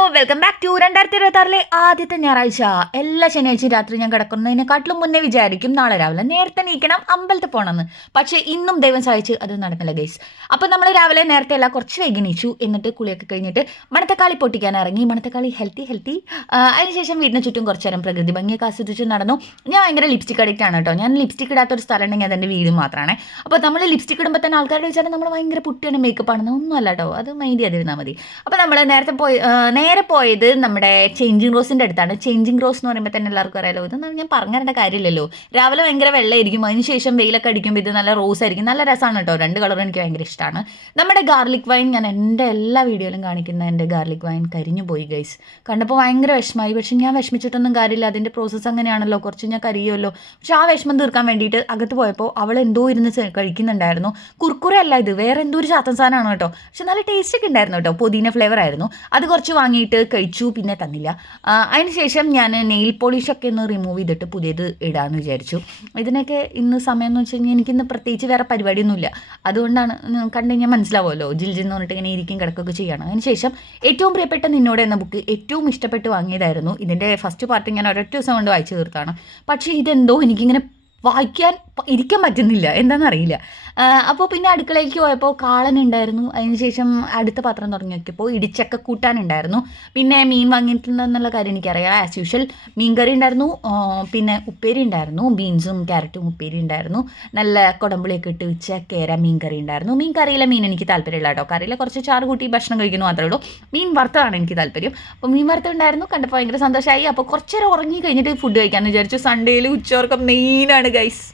Welcome back to 2026 ആദ്യത്തെ ഞായറാഴ്ച. എല്ലാ ശനിയാഴ്ചയും രാത്രി ഞാൻ കിടക്കുന്നതിനെക്കാട്ടിലും മുന്നേ വിചാരിക്കും നാളെ രാവിലെ നേരത്തെ നീക്കണം, അമ്പലത്തിൽ പോകണമെന്ന്. പക്ഷേ ഇന്നും ദൈവം സഹായിച്ച് അത് നടന്നില്ല ഗൈസ്. അപ്പോൾ നമ്മൾ രാവിലെ നേരത്തെ അല്ല, കുറച്ച് വൈകി നീച്ചു. എന്നിട്ട് കുളിയൊക്കെ കഴിഞ്ഞിട്ട് മണത്തക്കാളി പൊട്ടിക്കാൻ ഇറങ്ങി. മണത്തക്കാളി ഹെൽത്തി. അതിനുശേഷം വീടിന് ചുറ്റും കുറച്ച് നേരം പ്രകൃതി ഭംഗിയൊക്കെ ആസ്വദിച്ച് നടന്നു. ഞാൻ ഭയങ്കര ലിപ്സ്റ്റിക് അഡിക്റ്റ് ആണ് കേട്ടോ. ഞാൻ ലിപ്സ്റ്റിക് ഇടാത്തൊരു സ്ഥലം ഉണ്ടെങ്കിൽ അതെൻ്റെ വീട് മാത്രമാണ്. അപ്പോൾ നമ്മൾ ലിപ്സ്റ്റിക് ഇടുമ്പോൾ തന്നെ ആൾക്കാരുടെ വിചാരം നമ്മൾ ഭയങ്കര പുട്ടിയാണ്, മേക്കപ്പ് ആണെന്ന്. ഒന്നും അല്ല കേട്ടോ, അത് മൈൻഡ് ചെയ്തിരുന്നാൽ മതി. അപ്പോൾ നമ്മൾ നേരെ പോയത് നമ്മുടെ ചേഞ്ചിങ് റോസിൻ്റെ അടുത്താണ്. ചേഞ്ചിങ് റോസ് എന്ന് പറയുമ്പോൾ തന്നെ എല്ലാവർക്കും അറിയാലോ, ഇത് ഞാൻ പറഞ്ഞിരേണ്ട കാര്യമില്ലല്ലോ. രാവിലെ ഭയങ്കര വെള്ളമായിരിക്കും, അതിനുശേഷം വെയിലൊക്കെ അടിക്കുമ്പോൾ ഇത് നല്ല റോസ് ആയിരിക്കും. നല്ല രസമാണ് കേട്ടോ, രണ്ട് കളറും എനിക്ക് ഭയങ്കര ഇഷ്ടമാണ്. നമ്മുടെ ഗാർലിക് വൈൻ, ഞാൻ എൻ്റെ എല്ലാ വീഡിയോയിലും കാണിക്കുന്ന എൻ്റെ ഗാർലിക് വൈൻ കരിഞ്ഞു പോയി ഗൈസ്. കണ്ടപ്പോൾ ഭയങ്കര വിഷമമായി. പക്ഷെ ഞാൻ വിഷമിച്ചിട്ടൊന്നും കാര്യമില്ല, അതിൻ്റെ പ്രോസസ്സ് അങ്ങനെയാണല്ലോ, കുറച്ച് ഞാൻ കരിയുമല്ലോ. പക്ഷെ ആ വിഷമം തീർക്കാൻ വേണ്ടിയിട്ട് അകത്ത് പോയപ്പോൾ അവൾ എന്തോ ഇരുന്ന് കഴിക്കുന്നുണ്ടായിരുന്നു. കുർക്കുറെ അല്ല, ഇത് വേറെ എന്തോ ഒരു ചാത്തൻ സാധനമാണ് കേട്ടോ. പക്ഷെ നല്ല ടേസ്റ്റ് ഒക്കെ ഉണ്ടായിരുന്നു കേട്ടോ, പുതിന ഫ്ലേവർ ആയിരുന്നു. അത് കുറച്ച് വാങ്ങിയിട്ട് കഴിച്ചു, പിന്നെ തന്നില്ല. അതിനുശേഷം ഞാൻ നെയിൽ പോളിഷൊക്കെ ഒന്ന് റിമൂവ് ചെയ്തിട്ട് പുതിയത് ഇടാമെന്ന് വിചാരിച്ചു. ഇതിനൊക്കെ ഇന്ന് സമയം എന്ന് വെച്ച് കഴിഞ്ഞാൽ എനിക്കിന്ന് പ്രത്യേകിച്ച് വേറെ പരിപാടിയൊന്നുമില്ല. അതുകൊണ്ടാണ് കണ്ടു കഴിഞ്ഞാൽ മനസ്സിലാവുമല്ലോ, ജിൽജിന്ന് പറഞ്ഞിട്ട് ഇങ്ങനെ ഇരിക്കും കിടക്കുകയൊക്കെ ചെയ്യണം. അതിനുശേഷം ഏറ്റവും പ്രിയപ്പെട്ട നിന്നോട് എന്ന ബുക്ക് ഏറ്റവും ഇഷ്ടപ്പെട്ട് വാങ്ങിയതായിരുന്നു. ഇതിൻ്റെ ഫസ്റ്റ് പാർട്ട് ഞാൻ ഒരൊറ്റ ദിവസം കൊണ്ട് വായിച്ചു തീർത്താണ്. പക്ഷേ ഇതെന്തോ എനിക്കിങ്ങനെ വായിക്കാൻ ഇരിക്കാൻ പറ്റുന്നില്ല, എന്താണെന്നറിയില്ല. അപ്പോൾ പിന്നെ അടുക്കളയ്ക്ക് പോയപ്പോൾ കാളൻ ഉണ്ടായിരുന്നു. അതിനുശേഷം അടുത്ത പാത്രം തുടങ്ങി നോക്കിയപ്പോൾ ഇടിച്ചക്ക കൂട്ടാനുണ്ടായിരുന്നു. പിന്നെ മീൻ വാങ്ങിയിട്ടുണ്ടെന്നുള്ള കാര്യം എനിക്കറിയാം. ആസ് യൂഷ്വൽ മീൻ കറി ഉണ്ടായിരുന്നു, പിന്നെ ഉപ്പേരി ഉണ്ടായിരുന്നു, ബീൻസും ക്യാരറ്റും ഉപ്പേരി ഉണ്ടായിരുന്നു. നല്ല കുടമ്പുളിയൊക്കെ ഇട്ട് വെച്ച കേര മീൻ കറി ഉണ്ടായിരുന്നു. മീൻ കറിയിലെ മീൻ എനിക്ക് താല്പര്യമില്ല കേട്ടോ, കറിയിലെ കുറച്ച് ചാറ് കൂട്ടി ഭക്ഷണം കഴിക്കുന്നു മാത്രമേ ഉള്ളൂ. മീൻ വറുത്തതാണ് എനിക്ക് താല്പര്യം. അപ്പോൾ മീൻ വറുത്തുണ്ടായിരുന്നു, കണ്ടപ്പോൾ ഭയങ്കര സന്തോഷമായി. അപ്പോൾ കുറച്ച് നേരം ഉറങ്ങി കഴിഞ്ഞിട്ട് ഫുഡ് കഴിക്കാമെന്ന് വിചാരിച്ചു. സൺഡേയിൽ ഉച്ചയോർക്കം മെയിനാണ് ഗൈസ്.